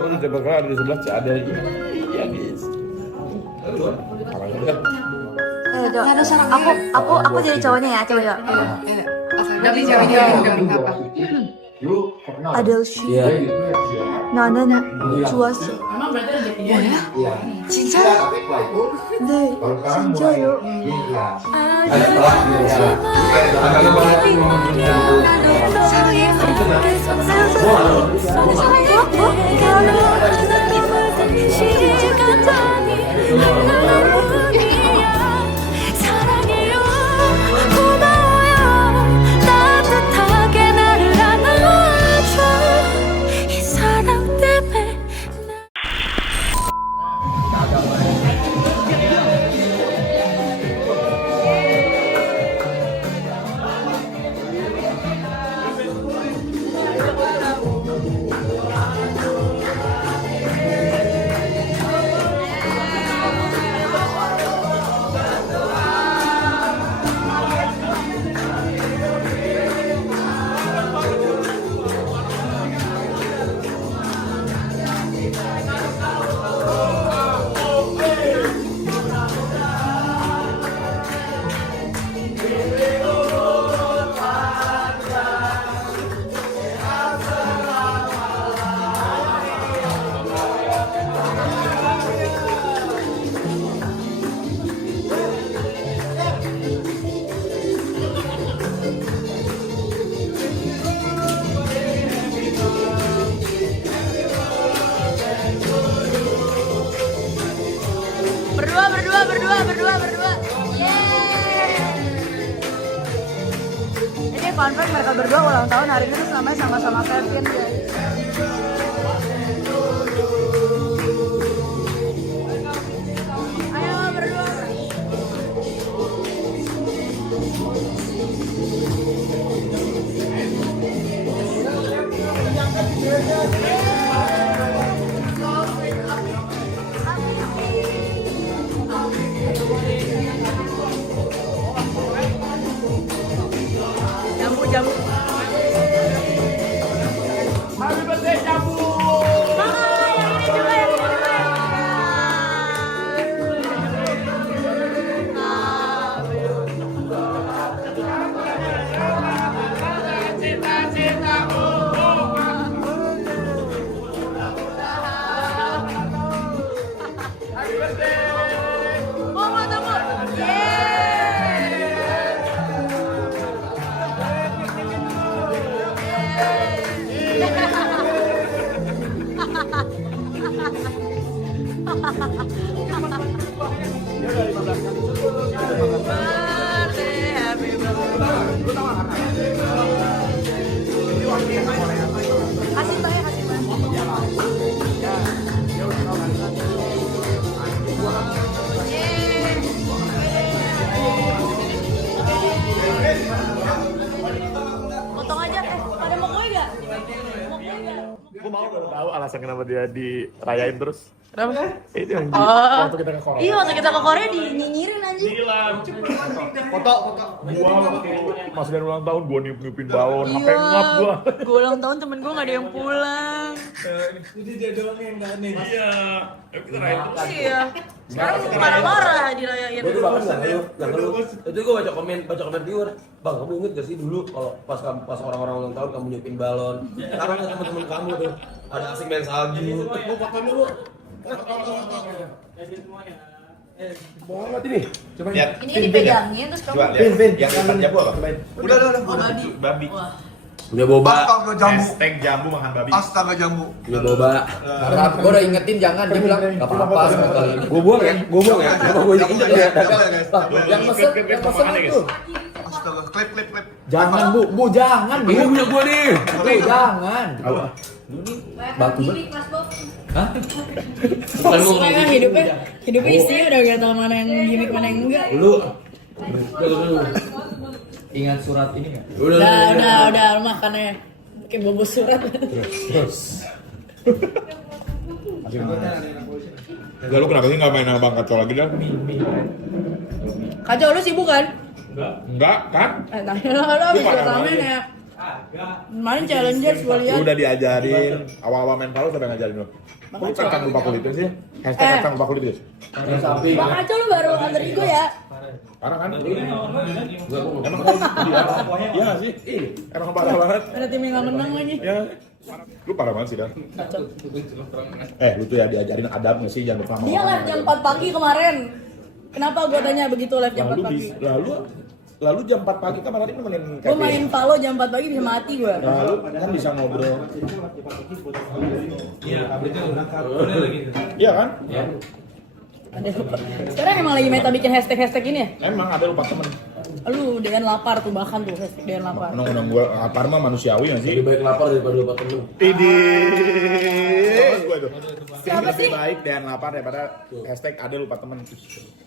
Udah coba ada di sebelah ada. Iya guys. Aku jadi cowoknya ya, coba ya. Tapi ceweknya udah apa? Adelshi. 나는 좋았어. 진짜? 네, 진짜요. 사랑해요 고마워요 따뜻하게 나를 안아줘 이 사랑 때문에 berdua. Yeay. Ini fun fact mereka berdua ulang tahun hari ini terus namanya sama-sama Kevin guys. Ayo berdua. Jamu. Happy birthday Jamu. Yang ini juga. Happy birthday. Kasih Mbak ya, kasih Mbak. Potong aja, pada mau kue gak? Gue mau tahu alasan kenapa dia dirayain terus. Kenapa? Itu yang waktu kita ke Korea. Iya, waktu kita ke Korea dinyinyirin aja. Gila, foto. Gua waktu masih dari ulang tahun, gua niup-niupin balon, sampai ngap gua. Gue ulang tahun temen gue gak ada yang pulang. Jadi dia doang yang gak aneh. Iya, yuk kita rayain terus. Iya. Sekarang marah-marah dirayain. Gue tuh bahkan nggak ngeluh. Itu gue baca komen viewer, bang kamu inget gak sih dulu kalau pas orang-orang ulang tahun kamu nyupin balon, sekarang teman-teman kamu tuh ada asik main salju. Gue foto dulu. Banget ini. Coba Lihat. Ini kan dipegangin terus kamu. Coba lihat. Yang depan jamu apa? Udah. Oh, babi. Babi. Wah. Punya boba. Astaga jambu. Hashtag jambu makan babi. Astaga jambu. Punya boba. Gue udah ingetin jangan, dia bilang nggak apa-apa sama kali ini. Gue buang ya. Apa gue ingetin ya? Yang pesen itu. Astaga, klip. Jangan bu jangan. Ini punya gue nih. Bu jangan. Ini batu banget. Hah? Bukan gue Soalnya hidupnya isinya udah gak tau mana yang gimmick mana yang enggak. Lu. Ingat surat ini nggak? Udah makannya kayak bobo surat. Terus. Ya lu kenapa sih nggak main abang kacau lagi dah? Kacau lu sibuk kan? Enggak kan? Tanya lo abis rekaman ya. Main Challengers gue lihat. Lu udah diajarin awal-awal main Valo siapa yang ngajarin lu? Lu kacang lupa kulitin sih. Kacang lupa kulit guys. Bang Aco lu baru alter ego ya? Parah kan? Emang iya nggak sih? Emang parah banget. Ada tim yang nggak menang lagi. Ya. Lu parah banget sih Dan. Lu tuh ya diajarin adab nggak sih jangan berlama. Dia live jam 4 pagi kemarin. Kenapa gue tanya begitu live jam 4 pagi? Lalu jam 4 pagi kan tadi nemenin Gue main Valo jam 4 pagi bisa mati gue. Lalu kan bisa ngobrol. Iya kan? Ada lupa. Sekarang emang lagi meta bikin hashtag ini ya? Emang ada lupa temen. Lu Dean lapar tuh bahkan tuh hashtag Dean lapar. Undang-undang gua lapar mah manusiawi nggak sih? Lebih baik lapar daripada lupa temen. Gue itu. Siapa sih? Lebih baik dan lapar daripada hashtag ada lupa temen.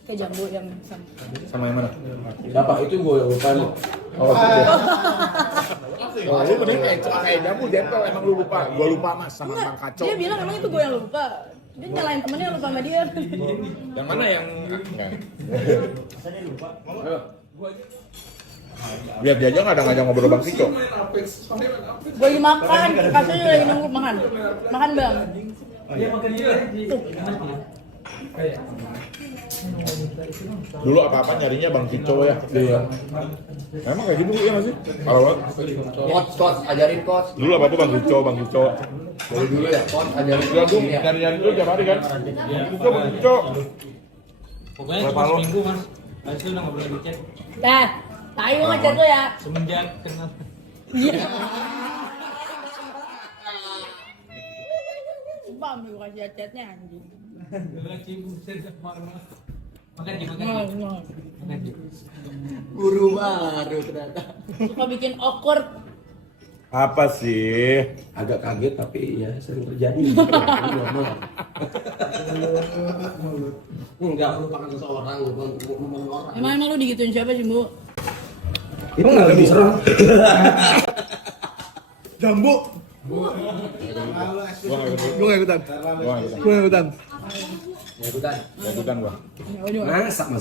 Kayak Jambo yang sama. Sama yang mana? Siapa itu gue yang lupa nih. Oh, lu mending kayak jamu dempel emang lu lupa. Gua lupa mas sama Bang Kacau. Dia bilang emang itu gue yang lupa. Dia nyalain temennya lupa sama dia. Yang mana yang enggak? Lihat dia aja ngajak ngobrol Bang Kicau. Gue lagi makan, kasihnya lagi nunggu makan. Makan bang. Dulu apa-apa nyarinya Bang Kicau ya. Iya. Emang kayak gitu ya nggak sih? Kalau Coach, ajarin coach. dulu apa-apa Bang Kicau. Dari dulu ya, coach ajarin. Gua nyari-nyari dulu tiap hari kan. Bang Kicau. Pokoknya cuma seminggu mas. Habis itu udah nggak boleh dicek. Dah, tahu ngechat lo ya. Semenjak kenal. Iya. Sumpah ambil kasih chatnya anjing. Makan Ji. Guru baru ternyata. Suka bikin awkward. Apa sih? Agak kaget tapi ya sering terjadi. Enggak melupakan seseorang, bukan orang. Emang lu digituin siapa sih, Bu? Itu nggak lebih serem. Jambu. Gua nggak ikutan.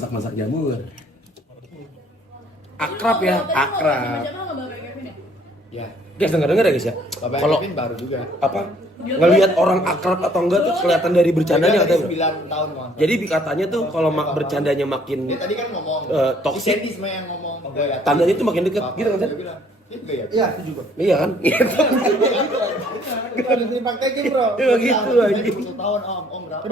Masak jamur. Akrab ya, akrab. Ya, Guys, denger ya guys ya. Bapak Kalau Kevin baru juga. apa ngelihat orang akrab atau enggak tuh kelihatan dari bercandanya katanya. 9 tahun bang. Jadi katanya tuh kalau bercandanya makin Dia tadi kan ngomong. toksik, Sandy sebenarnya yang ngomong. tandanya tuh makin dekat gitu kan Seth? Iya, itu juga. Iya kan? Kita harus dipraktekin bro. Iya gitu anjing. 10 tahun om berapa?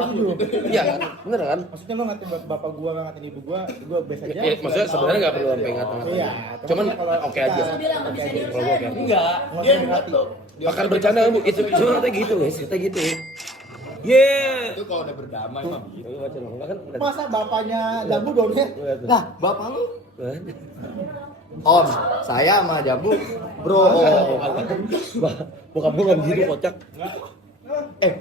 Iya kan? Bener kan? Maksudnya lo ngatain bapak gua, nggak ngatain ibu gua biasa aja. Ya, maksudnya sebenarnya nggak perlu sampai ngata-ngatain. Iya. Cuman oke aja. Bilang nggak bisa Kalau diusahain. gua oke. Enggak. Dia ngerti. Bakal bercanda Bu, itu cuma kita gitu guys, kita gitu. Yeah. Itu kalau udah berdamai mah gitu. Kan Masa bapaknya Jambu dongnya? Lah, bapak lu? Om, saya sama Jambu, bro. bokap gua nggak begitu kocak.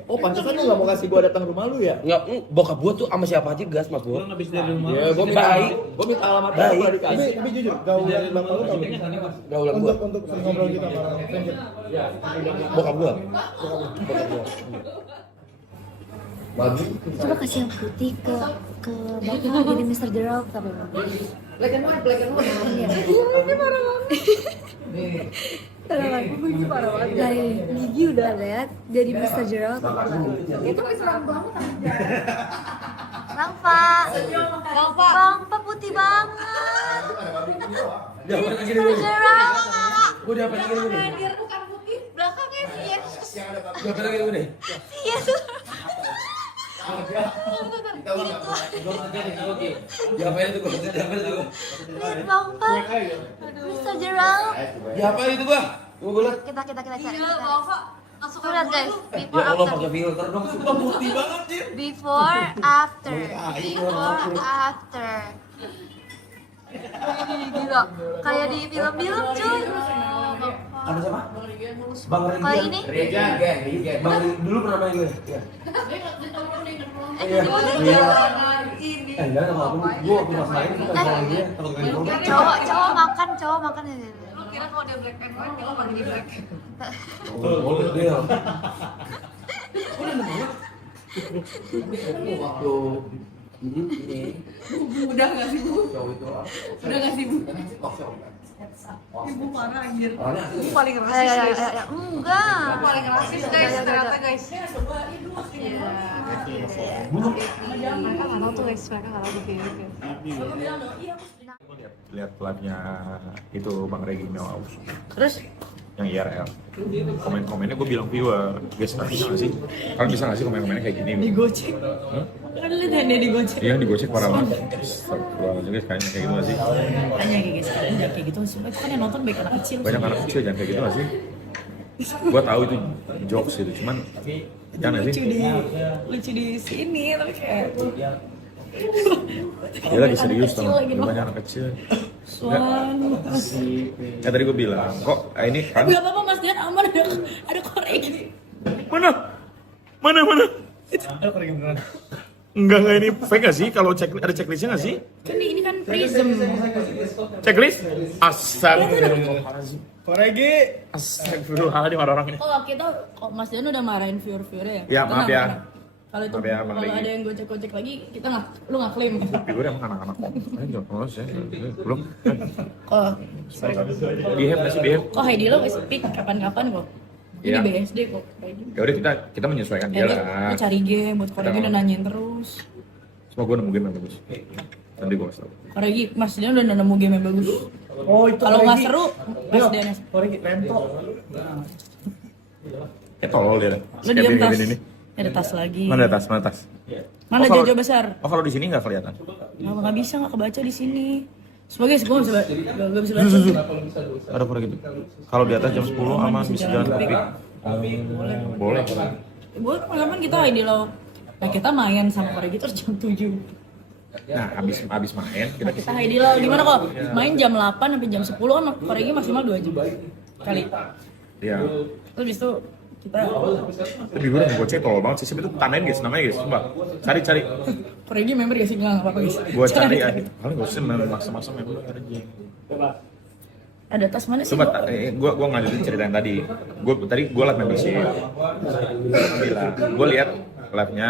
Pantesan lu nggak mau kasih gua datang rumah lu ya? Nggak, bokap gua tuh sama siapa aja gas mas gua. Habis dari rumah. Ya, gua minta Baik. Gua minta alamat Baik. gua dikasih. Tapi jujur, gaulan bapak lu tau gak? Gaulan gua, Untuk sering ngobrol gitu sama orang stranger. bokap gua. Bagus. Coba kasih yang putih ke bapak jadi Mr. Gerald apa bang? Black and white. Iya. Ini parah banget. Parah banget. Dari gigi udah lihat jadi Mr. Gerald apa enggak? Itu serem banget. Bang Pak. Bang Pak putih banget. Jadi Mr. Gerald. Gua dapat gini. Dia bukan putih, belakangnya yes. Gua dapat gini. Yes. Diapain itu gua? Diapain itu gua? Lihat Bang Pak. Mr. Gerald. Diapain itu gua? Gua lihat. Kita cari. Langsung lihat guys. Ya Before Allah after. pakai filter dong. Sumpah putih banget sih. Before after. Gila, kayak di film-film cuy. Ada siapa? Bang Regen. Kayak ini. Bang dulu pernah main gue. Iya. Enggak sama aku. Gua waktu pas main kita sama dia, takut kali gua. Cowok makan ini. Lu kira kalau dia black and white kita pakai black. Boleh dia. Waktu Udah nggak sih bu? Udah nggak sih bu? Ibu parah anjir. Orangnya Ibu paling rasis guys. Enggak. Ibu paling rasis guys ternyata guys. Mereka nggak tahu tuh guys, mereka nggak tahu tuh kayak gitu. Lihat live-nya itu Bang Regi Melaus Terus yang IRL. Komen-komennya gue bilang viewer, guys bisa nggak sih? Kalian bisa nggak sih komen-komennya kayak gini? digocek. Kan lihat dia digocek. Iya digocek parah banget. Astagfirullahaladzim guys, kayaknya kayak gitu nggak sih? Hanya kayak gitu, jangan kayak gitu. Itu kan yang nonton baik anak kecil. Banyak anak kecil jangan kayak gitu nggak sih? Gue tahu itu jokes itu, cuman jangan nggak lucu sih? lucu di sini tapi kayak Dia lagi serius kecil tuh, lagi, Bang. banyak anak kecil. Suan. Ya tadi gue bilang, kok ini kan? Gak apa-apa Mas Dian, aman ada korek. Mana? Enggak ini fake nggak sih? Kalau ada checklistnya nggak sih? Kan ini kan prism. Checklist? Astagfirullahaladzim. Koregi. Astagfirullahaladzim orang-orang ini. Oh kita, kok Mas Dian udah marahin viewer-viewernya Ya, Kita maaf nggak ya. marah. Kalau itu, Maaf ya, Bang kalau Regi. ada yang gocek-gocek lagi, lu nggak klaim. Tapi gue emang anak-anak kok. Ayo jangan polos ya. Belum. Kok, Behave nggak sih behave? kok Heidi lo speak kapan-kapan kok. Ini Iya. BSD kok. Kayak gitu. Ya udah kita menyesuaikan dia Lu lah. cari game buat Koregi udah nanyain terus. Semua gue nemu game yang bagus. Nanti gue kasih tau. Koregi, Mas Dian udah nemu game yang bagus. Oh itu Kalau nggak Koregi. seru, Mas Dian yang Koregi Rento. Ya tolol dia. lu diam tas. Ada tas lagi. Mana tas? Mana tas? Mana Oh, kalau- Jojo besar? Oh kalau di sini nggak kelihatan. Nggak bisa nggak kebaca di sini. Sebagai gue nggak bisa baca. Ada kurang gitu. Kalau di atas jam 10 aman bisa jalan kopi. Boleh. Gue kapan kita Heidi lo. Nah kita main sama Koregi terus jam 7. Nah habis main kita Nah, kita Heidi lo gimana kok? Main jam 8 sampai jam 10 sama Koregi maksimal 2 jam kali. ya. Terus habis itu kita Tapi gue udah gocek tolol banget sih. Siapa itu tandain guys namanya guys. Coba cari. Koregi member gak sih? Nggak apa-apa guys. Gue cari aja. Kalau nggak usah maksa-maksa member aja. Ada tas mana sih? Coba Bo? gue ngelanjutin cerita yang tadi. Gue liat membership. Bilang, gue liat live-nya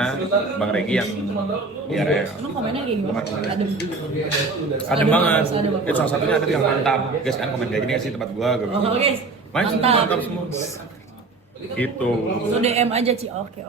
Bang Regi yang IRL. Emang komennya kayak gimana? Adem. Adem banget. Adem. Itu salah satunya ada yang mantap. Guys kan komen kayak gini sih tempat gue. Oh guys, Mantap mantap. semua. Gitu. Lu DM aja Ci. Oke.